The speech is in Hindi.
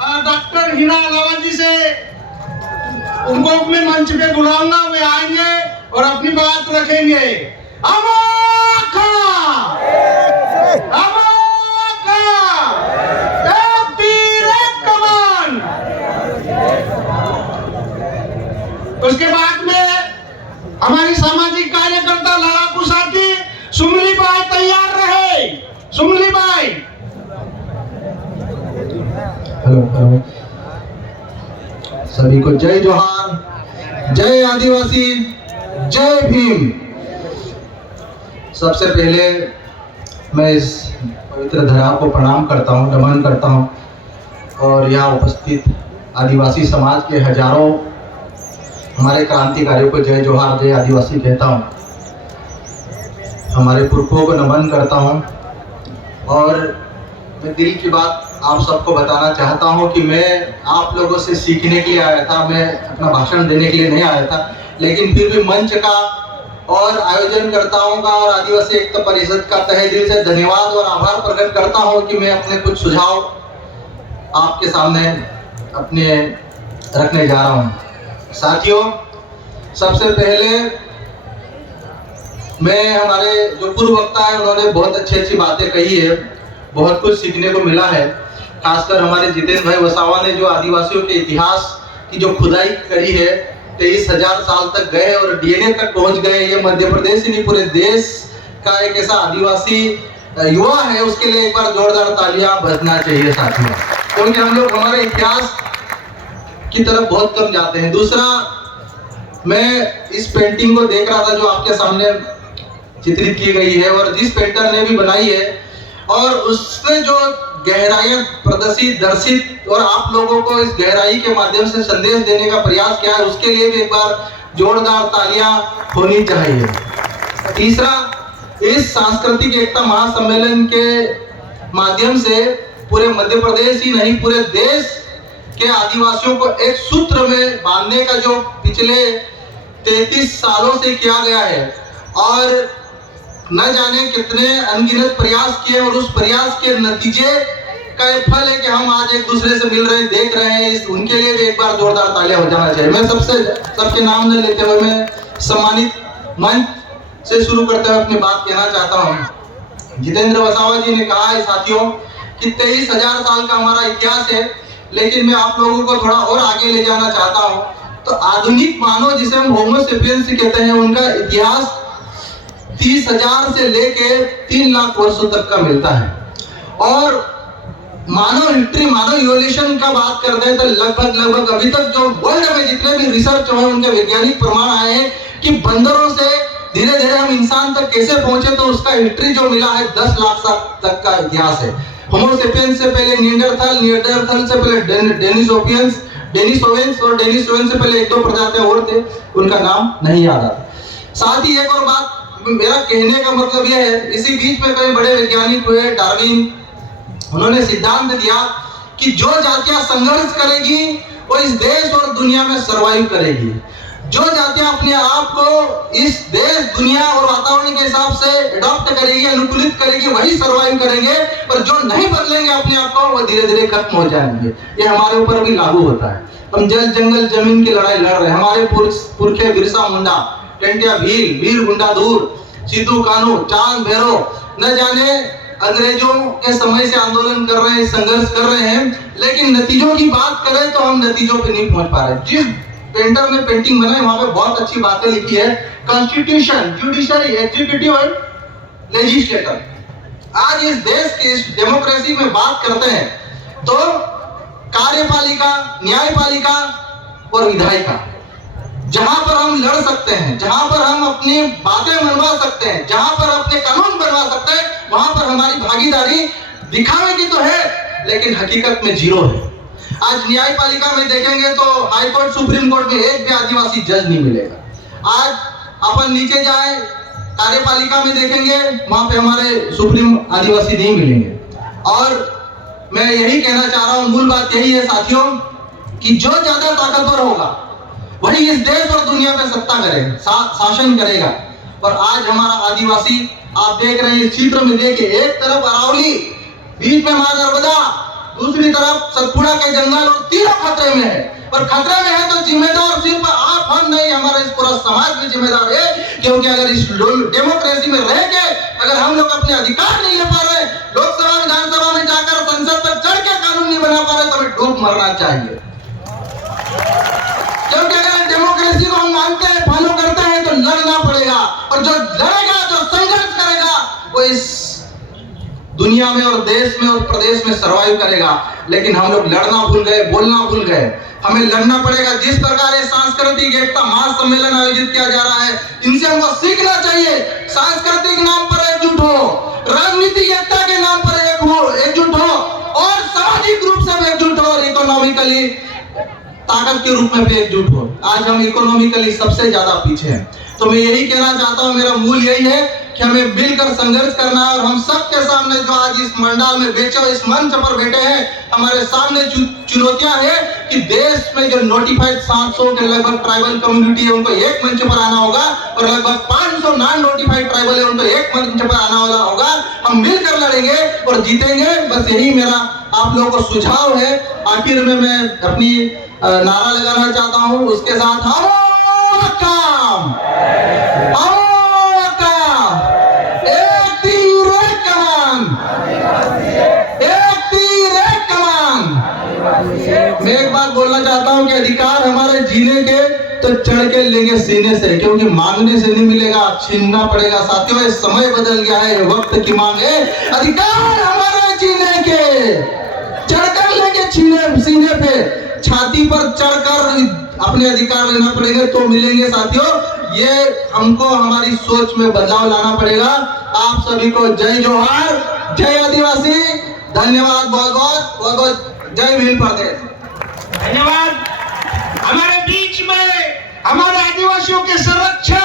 डॉक्टर हीना अलावा जी से उनको अपने मंच पे बुलाऊंगा, वे आएंगे और अपनी बात रखेंगे। अमोखा अमोखा एक तीर एक कमान। उसके बाद में हमारी सामाजिक कार्यकर्ता लड़ाकू साथी सुमली बाई तैयार रहे। सुमली बाई। हेलो, सभी को जय जोहार, जय आदिवासी, जय भीम। सबसे पहले मैं इस पवित्र धरा को प्रणाम करता हूँ, नमन करता हूँ और यहाँ उपस्थित आदिवासी समाज के हजारों हमारे क्रांतिकारियों को जय जोहार, जय आदिवासी कहता हूँ। हमारे पुरखों को नमन करता हूँ और मैं दिल की बात आप सबको बताना चाहता हूं कि मैं आप लोगों से सीखने के लिए आया था, मैं अपना भाषण देने के लिए नहीं आया था, लेकिन फिर भी मंच का और आयोजनकर्ताओं का और आदिवासी एकता परिषद का तहे दिल से धन्यवाद और आभार प्रकट करता हूं कि मैं अपने कुछ सुझाव आपके सामने अपने रखने जा रहा हूं। साथियों, सबसे पहले मैं हमारे जो पूर्व वक्ता है उन्होंने बहुत अच्छी बातें कही है, बहुत कुछ सीखने को मिला है। खासकर हमारे जितेंद्र भाई वसावा ने जो आदिवासियों के इतिहास की जो खुदाई करी है, 23,000 साल तक गए और डीएनए तक पहुंच गए। ये मध्य प्रदेश ही नहीं पूरे देश का एक ऐसा आदिवासी युवा है, उसके लिए एक बार जोरदार तालियां बजना चाहिए साथियों, क्योंकि हम लोग हमारे इतिहास की तरफ बहुत कम जाते हैं। दूसरा, मैं इस पेंटिंग को देख रहा था जो आपके सामने चित्रित की गई है और जिस पेंटर ने भी बनाई है, और उसने जो गहराइयां प्रदर्शित दर्शित और आप लोगों को इस गहराई के माध्यम से संदेश देने का प्रयास किया है, उसके लिए भी एक बार जोरदार तालियां होनी चाहिए। तीसरा, इस सांस्कृतिक एकता महासम्मेलन के माध्यम से पूरे मध्य प्रदेश ही नहीं पूरे देश के आदिवासियों को एक सूत्र में बांधने का जो पिछले 33 सालों से किया गया है और न जाने कितने अनगिनत प्रयास किए, और उस प्रयास के नतीजे का एक फल है कि हम आज एक दूसरे से मिल रहे हैं, देख रहे हैं। इस उनके लिए भी एक बार जोरदार तालियां हो जाना चाहिए। मैं सबके नाम न लेते हुए मैं सम्मानित मंच से शुरू करते हुए अपनी बात कहना चाहता हूँ। जितेंद्र वसावा जी ने कहा है साथियों कि 23,000 साल का हमारा इतिहास है, लेकिन मैं आप लोगों को थोड़ा और आगे ले जाना चाहता हूँ। तो आधुनिक मानव जिसे हम होमो सेपियंस कहते हैं, उनका इतिहास 30,000 से लेके 3 लाख वर्षों तक का मिलता है। और मानव हिस्ट्री, मानव इवोल्यूशन का बात करते हैं तो लगभग अभी तक जो वर्ल्ड में जितने भी रिसर्च हुए उनके वैज्ञानिक प्रमाण आए हैं कि बंदरों से धीरे धीरे हम इंसान तक कैसे पहुंचे, तो उसका हिस्ट्री जो मिला है 10 लाख साल तक का इतिहास है। होमो सेपियंस से पहले निएंडरथल से पहले डेनिसोवेंस और डेनिसोवेंस से पहले 1-2 प्रजातियां और थे, उनका नाम नहीं याद आता। साथ ही एक और बात मेरा कहने का मतलब यह है, इसी बीच में कई बड़े वैज्ञानिक हुए, डार्विन, उन्होंने सिद्धांत दिया कि जो जातियां संघर्ष करेगी वो इस देश और दुनिया में सरवाइव करेगी। जो जातियां अपने आप को इस देश, दुनिया और वातावरण के हिसाब से अडॉप्ट करेगी, अनुकूलित करेगी, वही सरवाइव करेंगे। पर जो नहीं बदलेंगे अपने आप को, वो धीरे धीरे खत्म हो जाएंगे। ये हमारे ऊपर भी लागू होता है। हम जल जंगल जमीन की लड़ाई लड़ रहे हैं। हमारे पुरखे बिरसा मुंडा, टेंटिया भील, वीर गुंडाधुर, सिद्धू कानू, चांद भैरव, न जाने अंग्रेजों के समय से आंदोलन कर रहे हैं, संघर्ष कर रहे हैं, लेकिन नतीजों की बात करें तो हम नतीजों पे नहीं पहुंच पा रहे। जिस पेंटर ने पेंटिंग बनाई वहां पे बहुत अच्छी बातें लिखी है, कॉन्स्टिट्यूशन, जुडिशरी, एग्जीक्यूटिव और लेजिस्लेटर। आज इस देश की इस डेमोक्रेसी में बात करते हैं तो कार्यपालिका, न्यायपालिका और विधायिका, जहां पर हम लड़ सकते हैं, जहां पर हम अपनी बातें मनवा सकते हैं, जहां पर अपने कानून बनवा सकते हैं, वहां पर हमारी भागीदारी दिखावे की तो है, लेकिन हकीकत में जीरो है। आज न्यायपालिका में देखेंगे तो हाई कोर्ट, सुप्रीम कोर्ट में एक भी आदिवासी जज नहीं मिलेगा। आज अपन नीचे जाए कार्यपालिका में देखेंगे, वहां पे हमारे सुप्रीम आदिवासी नहीं मिलेंगे। और मैं यही कहना चाह रहा हूं, मूल बात यही है साथियों कि जो ज्यादा ताकतवर होगा वही इस देश और दुनिया पे सत्ता करेगा, शासन करेगा। और आज हमारा आदिवासी, आप देख रहे हैं इस चित्र में, देखिए एक तरफ अरावली, बीच में मां नर्मदा, दूसरी तरफ सतपुड़ा के जंगल, और तीनों खतरे में है। और खतरे में है तो जिम्मेदार सिर्फ आप हम नहीं, हमारा इस पूरा समाज भी जिम्मेदार है। क्योंकि अगर इस डेमोक्रेसी में रह के अगर हम लोग अपने अधिकार नहीं ले पा रहे, लोकसभा विधानसभा में जाकर संसद पर चढ़ के कानून नहीं बना पा रहे, तो हमें डूब मरना चाहिए। क्योंकि अगर डेमोक्रेसी को हम मानते हैं, फॉलो करते हैं, तो लड़ना पड़ेगा। और जो लड़ेगा, जो संघर्ष करेगा, वो इस दुनिया में और देश में और प्रदेश में सर्वाइव करेगा। लेकिन हम लोग लड़ना भूल गए, बोलना भूल गए। हमें लड़ना पड़ेगा। जिस प्रकार ये सांस्कृतिक एकता महासम्मेलन आयोजित किया जा रहा है, इनसे हमको सीखना चाहिए। सांस्कृतिक नाम पर एकजुट हो, राजनीतिक एकता के नाम पर एकजुट हो, और सामाजिक रूप से भी एकजुट हो, और इकोनॉमिकली ताकत के रूप में भी एकजुट हो। आज हम इकोनॉमिकली सबसे ज्यादा पीछे हैं। तो मैं यही कहना चाहता हूं, मेरा मूल यही है कि हमें मिलकर संघर्ष करना है। और हम सबके सामने जो आज इस मंडाल में बैठे, इस मंच पर बैठे हैं, हमारे सामने चुनौतियां हैं कि देश में जो नोटिफाइड 700 के लगभग ट्राइबल कम्युनिटी है, उनको एक मंच पर आना होगा, और लगभग 500 नॉन नोटिफाइड ट्राइबल है, उनको एक मंच पर आना वाला होगा। हम मिलकर लड़ेंगे और जीतेंगे। बस यही मेरा आप लोगों को सुझाव है। आखिर में मैं अपनी नारा लगाना चाहता हूं, उसके साथ हम काम, एक तीर एक कमान, एक तीर एक कमान। मैं एक बात बोलना चाहता हूं कि अधिकार हमारे जीने के तो चढ़ के लेंगे सीने से, क्योंकि मांगने से नहीं मिलेगा, छीनना पड़ेगा। साथियों, ये समय बदल गया है, ये वक्त की मांग है। अधिकार हमारे जीने के चढ़कर लेंगे सीने पे, छाती पर चढ़कर अपने अधिकार लेना पड़ेगा, तो मिलेंगे। साथियों, ये हमको हमारी सोच में बदलाव लाना पड़ेगा। आप सभी को जय जोहार, जय आदिवासी, धन्यवाद बहुत बहुत, बहुत बहुत जय भील प्रदेश। धन्यवाद। हमारे बीच में हमारे आदिवासियों के संरक्षण